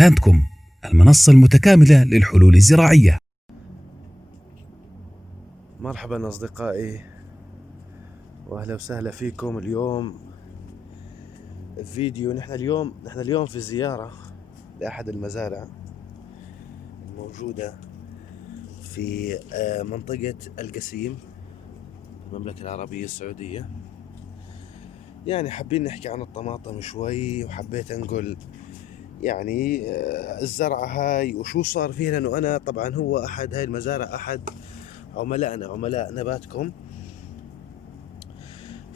بلاندكوم، المنصة المتكاملة للحلول الزراعية. مرحبا أصدقائي، وأهلا وسهلا فيكم. اليوم الفيديو نحن اليوم في زيارة لأحد المزارع الموجودة في منطقة القسيم، المملكة العربية السعودية. يعني حابين نحكي عن الطماطم شوي، وحبيت أنقل يعني الزرعة هاي وشو صار فيها، لأنه أنا طبعا هو أحد هاي المزارع، أحد عملاء نباتكم.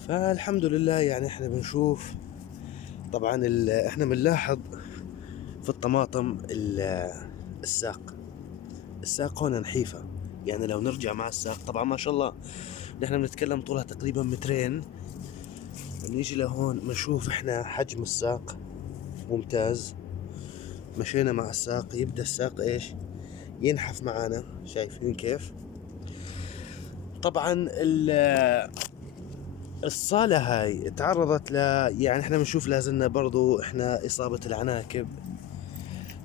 فالحمد لله يعني احنا بنشوف طبعا احنا بنلاحظ في الطماطم الساق هون نحيفة. يعني لو نرجع مع الساق، طبعا ما شاء الله نحن بنتكلم طولها تقريبا مترين، نيجي لهون بنشوف احنا حجم الساق ممتاز. مشينا مع الساق، يبدأ الساق ايش ينحف معانا، شايفين كيف؟ طبعا الصالة هاي تعرضت يعني احنا بنشوف لازلنا برضو احنا اصابة العناكب،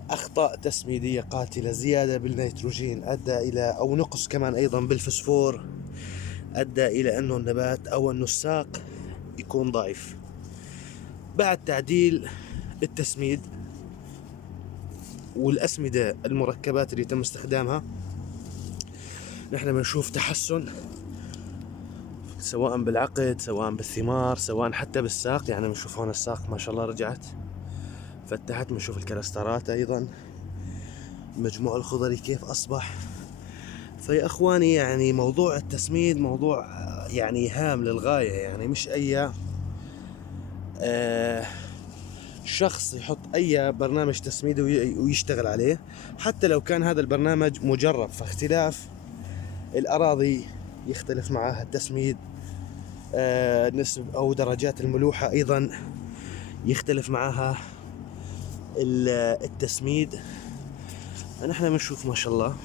اخطاء تسميدية قاتلة، زيادة بالنيتروجين ادى الى، او نقص كمان ايضا بالفسفور، ادى الى انه النبات او انه الساق يكون ضعيف. بعد تعديل التسميد والاسمدة المركبات اللي تم استخدامها، نحن بنشوف تحسن سواء بالعقد، سواء بالثمار، سواء حتى بالساق. يعني بنشوف هون الساق ما شاء الله رجعت فتحت، بنشوف الكلسترات ايضا، المجموع الخضري كيف اصبح. فيا اخواني يعني موضوع التسميد موضوع يعني هام للغاية، يعني مش اي شخص يحط اي برنامج تسميد ويشتغل عليه، حتى لو كان هذا البرنامج مجرب. فاختلاف الاراضي يختلف معها التسميد، نسب او درجات الملوحة ايضا يختلف معها التسميد. نحن بنشوف ما شاء الله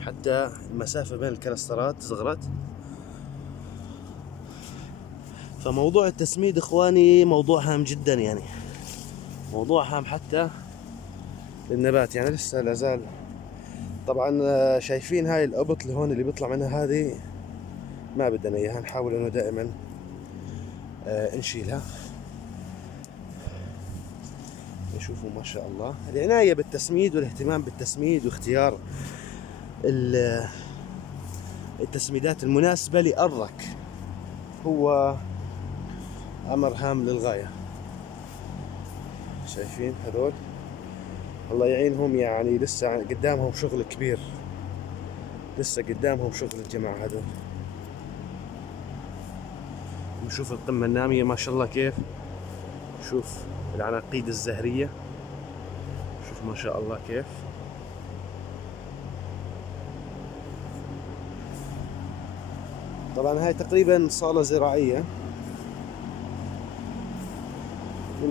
حتى المسافة بين الكلسترات صغرت. فموضوع التسميد اخواني موضوع هام جدا، يعني موضوع هام حتى للنبات. يعني لسه لازال طبعا شايفين هاي الابط اللي هون اللي بيطلع منها، هذه ما بدنا اياها، نحاول انه دائما نشيلها. نشوفوا ما شاء الله العناية بالتسميد والاهتمام بالتسميد واختيار التسميدات المناسبة لأرضك هو أمر هام للغاية. شايفين هذول الله يعينهم، يعني لسه قدامهم شغل كبير، لسه قدامهم شغل الجماعة هذول. نشوف القمة النامية ما شاء الله كيف، شوف العناقيد الزهرية، شوف ما شاء الله كيف. طبعا هاي تقريبا صالة زراعية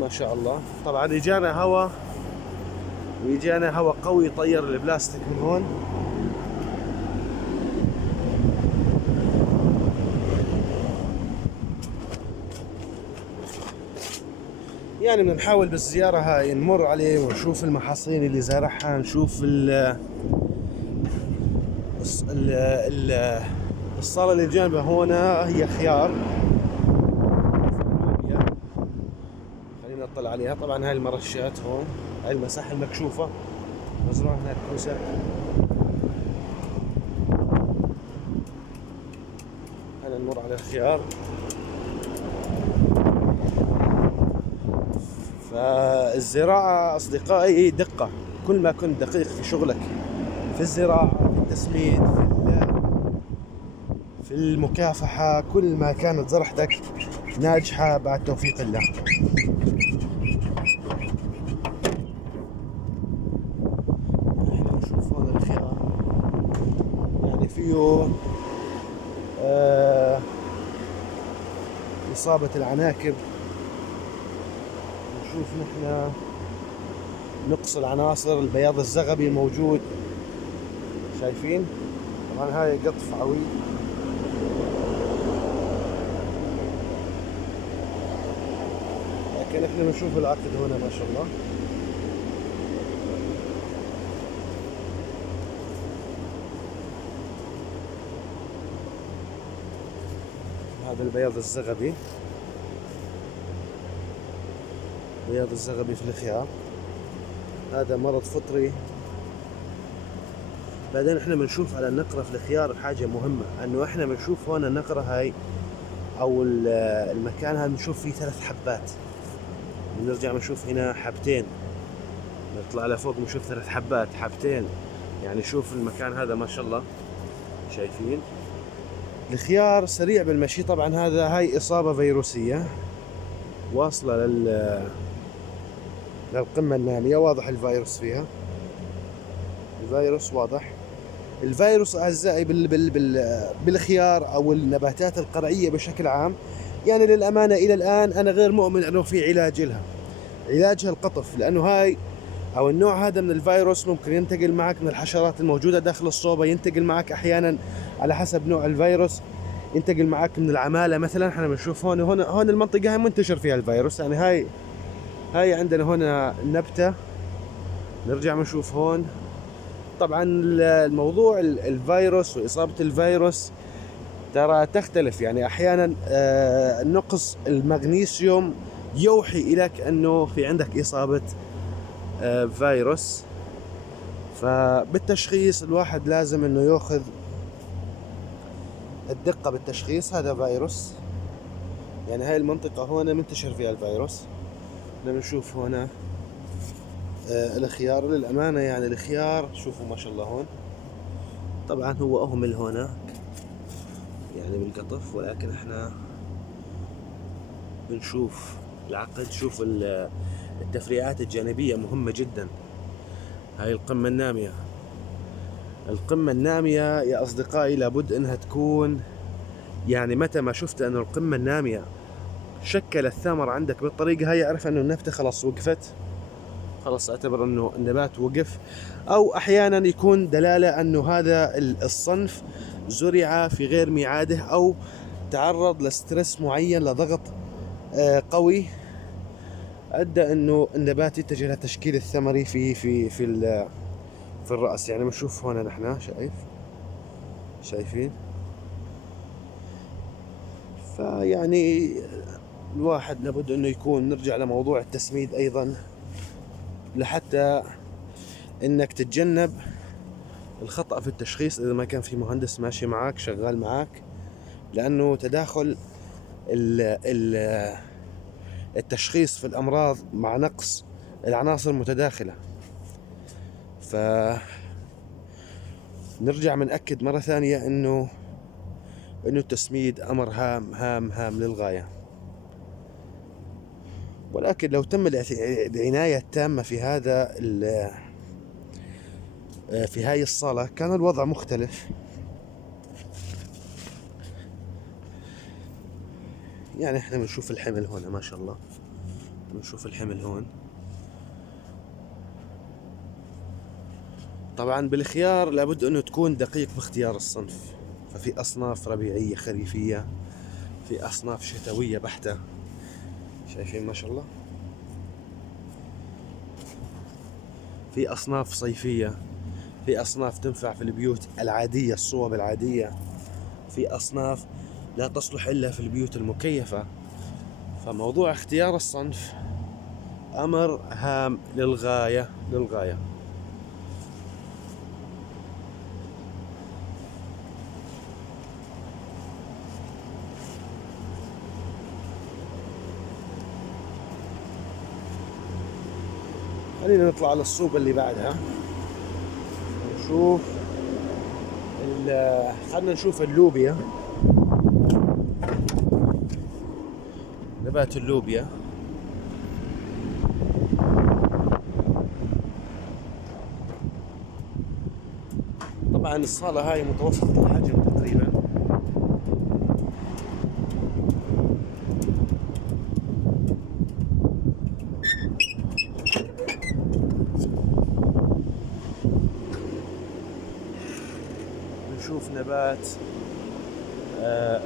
ما شاء الله. طبعا يجانا هواء قوي يطير البلاستيك من هون. يعني بدنا نحاول بالزيارة هاي نمر عليه ونشوف المحاصيل اللي زارعها، نشوف الصالة اللي جنبها هنا هي خيار، خلينا نطلع عليها. طبعا هاي المرشات هون، هاي المساحة المكشوفة مزروعة هناك كوسة. هلا نمر على الخيار. فالزراعة أصدقائي دقة، كل ما كنت دقيق في شغلك في الزراعة، في التسميد، في المكافحة، كل ما كانت زرعتك ناجحة بعد توفيق الله. نشوف هذا الخيار يعني فيه إصابة العناكب. نشوف نحن نقص العناصر، البياض الزغبي موجود، شايفين؟ طبعا هاي قطف عويل. لكن احنا بنشوف العقد هنا ما شاء الله هذا البياض الزغبي، بياض الزغبي في الخيار، هذا مرض فطري. بعدين احنا بنشوف على النقرة في الخيار حاجة مهمة، انه احنا بنشوف هون النقرة هاي او المكان هذا بنشوف فيه 3 حبات، بنرجع بنشوف هنا حبتين، نطلع لفوق بنشوف 3 حبات، حبتين، يعني شوف المكان هذا ما شاء الله. شايفين الخيار سريع بالمشي. طبعا هاي إصابة فيروسية واصلة للقمة النامية، واضح الفيروس فيها، الفيروس واضح. الفيروس أعزائي بالخيار أو النباتات القرعية بشكل عام، يعني للأمانة إلى الآن أنا غير مؤمن أنه في علاج لها. علاجها القطف، لأنه هاي أو النوع هذا من الفيروس ممكن ينتقل معك من الحشرات الموجودة داخل الصوبة، ينتقل معك أحيانا على حسب نوع الفيروس، ينتقل معك من العمالة مثلا. احنا بنشوف هون المنطقة هاي منتشر فيها الفيروس، يعني هاي عندنا هنا نبتة، نرجع بنشوف هون. طبعا الموضوع الفيروس وإصابة الفيروس ترى تختلف، يعني أحيانا نقص المغنيسيوم يوحي إليك أنه في عندك إصابة فيروس. فبالتشخيص الواحد لازم أنه يأخذ الدقة بالتشخيص. هذا فيروس، يعني هاي المنطقة هنا منتشر فيها الفيروس. لما نشوف هنا الخيار، للأمانة يعني الخيار شوفوا ما شاء الله هون، طبعا هو أهمل هناك يعني بالقطف، ولكن احنا بنشوف العقد. شوف التفريعات الجانبية مهمة جدا. هاي القمة النامية، القمة النامية يا أصدقائي لابد أنها تكون، يعني متى ما شفت أن القمة النامية شكل الثمر عندك بالطريقة هاي، اعرف أنه النبتة خلاص وقفت، خلاص اعتبر أنه النبات وقف. أو أحيانا يكون دلالة أنه هذا الصنف زرع في غير ميعاده، أو تعرض لسترس معين، لضغط قوي، أدى أنه النبات يتجه لتشكيل الثمري في الرأس. يعني بنشوف هنا نحن شايفين. فيعني الواحد لابد أنه يكون، نرجع لموضوع التسميد أيضا، لحتى أنك تتجنب الخطأ في التشخيص إذا ما كان في مهندس ماشي معك شغال معك، لأنه تداخل التشخيص في الأمراض مع نقص العناصر متداخلة. فنرجع منأكد مرة ثانية أنه التسميد أمر هام للغاية. ولكن لو تم العناية التامة في هاي الصالة كان الوضع مختلف. يعني احنا بنشوف الحمل هنا ما شاء الله، بنشوف الحمل هون. طبعا بالخيار لابد انه تكون دقيق باختيار الصنف، ففي اصناف ربيعية خريفية، في اصناف شتوية بحتة، شايفين ما شاء الله، في اصناف صيفية، في اصناف تنفع في البيوت العادية الصوب العادية، في اصناف لا تصلح الا في البيوت المكيفة. فموضوع اختيار الصنف امر هام للغاية. خلينا نطلع على الصوبة اللي بعدها نشوف خلينا نشوف اللوبيا، نبات اللوبيا. طبعا الصالة هاي متوسطة الحجم تقريبا، نشوف نبات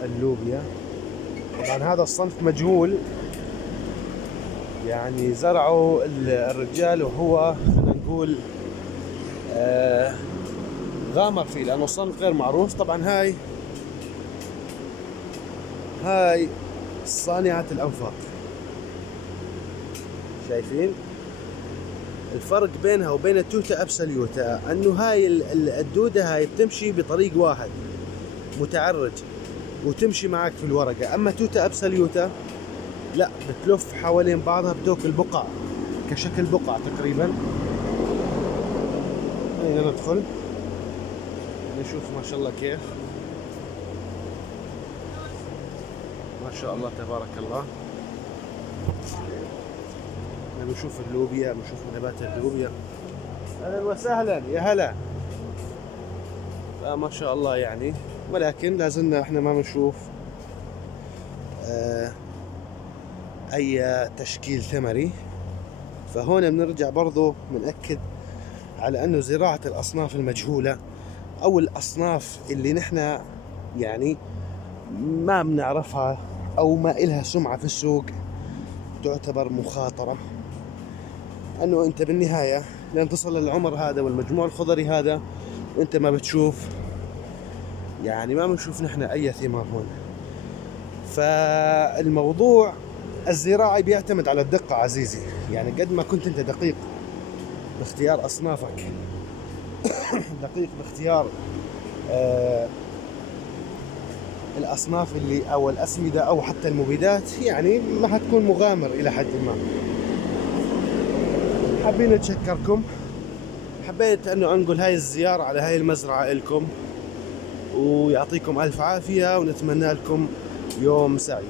اللوبيا. طبعا هذا الصنف مجهول، يعني زرعه الرجال وهو خلينا نقول غامر فيه، لأنه صنف غير معروف. طبعا هاي صانعة الأنفاق، شايفين الفرق بينها وبين التوتا أبسوليوتا؟ أنه هاي الدودة هاي بتمشي بطريق واحد متعرج وتمشي معك في الورقة، أما توتا أبسوليوتا لا، بتلف حوالين بعضها، بتاكل بقع كشكل بقع تقريبا. خلينا ندخل نشوف ما شاء الله كيف، ما شاء الله تبارك الله. بنشوف اللوبيا، بنشوف نبات اللوبيا. اهلا وسهلا، يا هلا. ما شاء الله يعني، ولكن لازلنا احنا ما بنشوف اي تشكيل ثمري. فهون بنرجع برضو بنأكد على انه زراعة الاصناف المجهولة او الاصناف اللي نحن يعني ما بنعرفها او ما إلها سمعة في السوق تعتبر مخاطرة. انه انت بالنهاية لين تصل للعمر هذا والمجموع الخضري هذا وانت ما بتشوف، يعني ما بنشوف نحن اي ثمار هون. فالموضوع الزراعي بيعتمد على الدقة عزيزي، يعني قد ما كنت انت دقيق باختيار اصنافك دقيق باختيار الاصناف اللي او الاسمدة او حتى المبيدات، يعني ما حتكون مغامر الى حد ما. حابين نتشكركم، حبيت انه انقل هاي الزيارة على هاي المزرعة لكم، ويعطيكم الف عافية ونتمنى لكم يوم سعيد.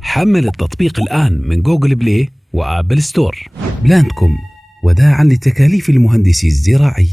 حمل التطبيق الآن من جوجل بلاي وآبل ستور. بلانتكوم، وداعا لتكاليف المهندس الزراعي.